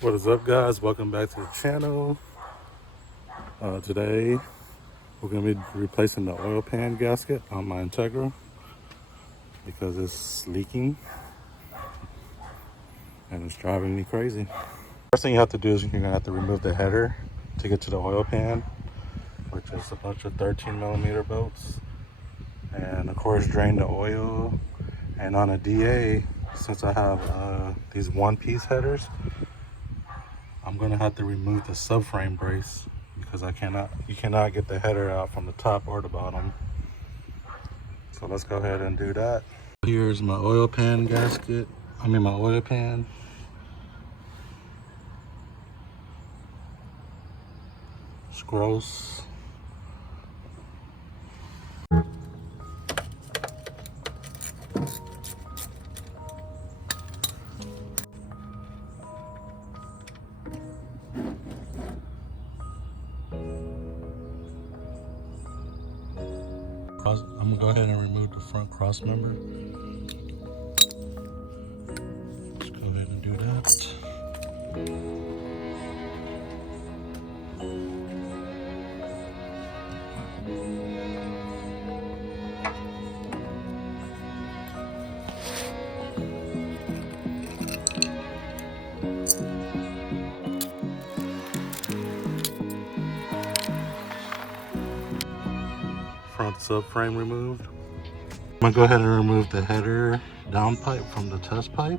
What is up, guys? Welcome back to the channel. Today we're going to be replacing the oil pan gasket on my Integra because it's leaking and it's driving me crazy. First thing you have to do is you're going to have to remove the header to get to the oil pan, which is a bunch of 13mm bolts, and of course drain the oil. And on a DA, since I have these one-piece headers, I'm gonna have to remove the subframe brace because you cannot get the header out from the top or the bottom. So let's go ahead and do that. Here's my oil pan gasket. My oil pan. It's gross. I'm gonna go ahead and remove the front cross member. Let's go ahead and do that. Front subframe removed. I'm gonna go ahead and remove the header down pipe from the test pipe.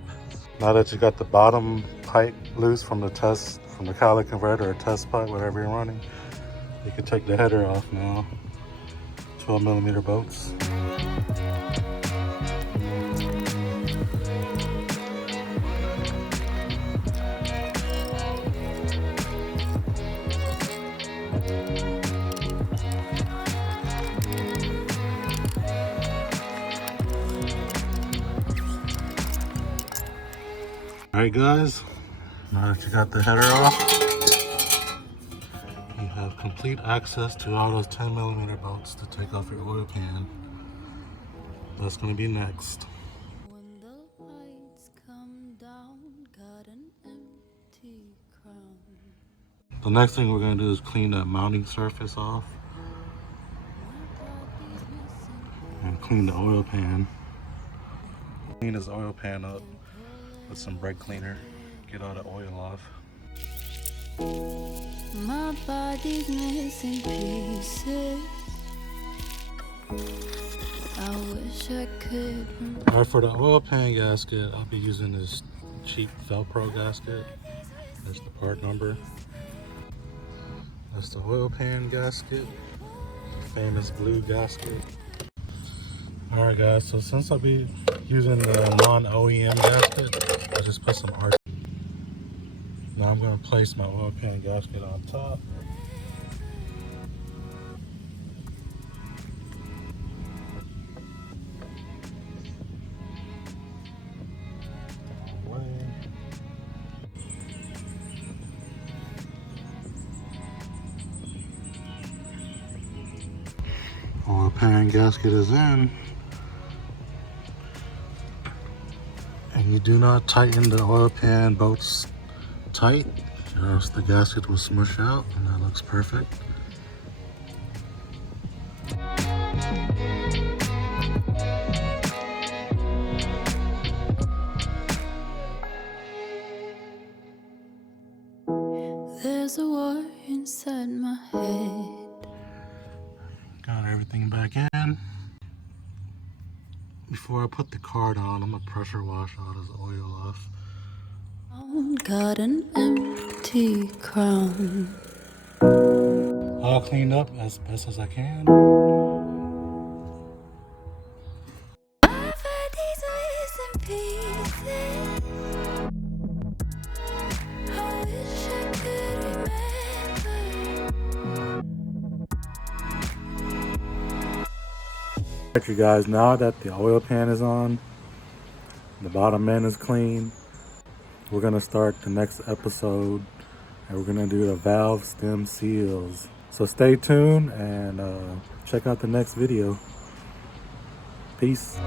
Now that you got the bottom pipe loose from the catalytic converter or test pipe, whatever you're running, you can take the header off now. 12mm bolts. Alright guys, now that you got the header off, you have complete access to all those 10mm bolts to take off your oil pan. That's going to be next. When the lights come down, got an empty crown. The next thing we're going to do is clean that mounting surface off and clean the oil pan. Clean this oil pan up with some brake cleaner, get all the oil off. My body's missing pieces. I wish I could. Alright, for the oil pan gasket, I'll be using this cheap Velcro gasket. That's the part number. That's the oil pan gasket, famous blue gasket. Alright guys, so since I'll be using the non-OEM gasket, I just put some art. Now I'm going to place my oil pan gasket on top. Oil pan gasket is in. And you do not tighten the oil pan bolts tight, or else the gasket will smush out, and that looks perfect. There's a war inside my head. Got everything back in. Before I put the card on, I'm gonna pressure wash all this oil off. Got an empty crown. All cleaned up as best as I can. Alright you guys, now that the oil pan is on, the bottom end is clean, we're gonna start the next episode and we're gonna do the valve stem seals. So stay tuned and check out the next video. Peace.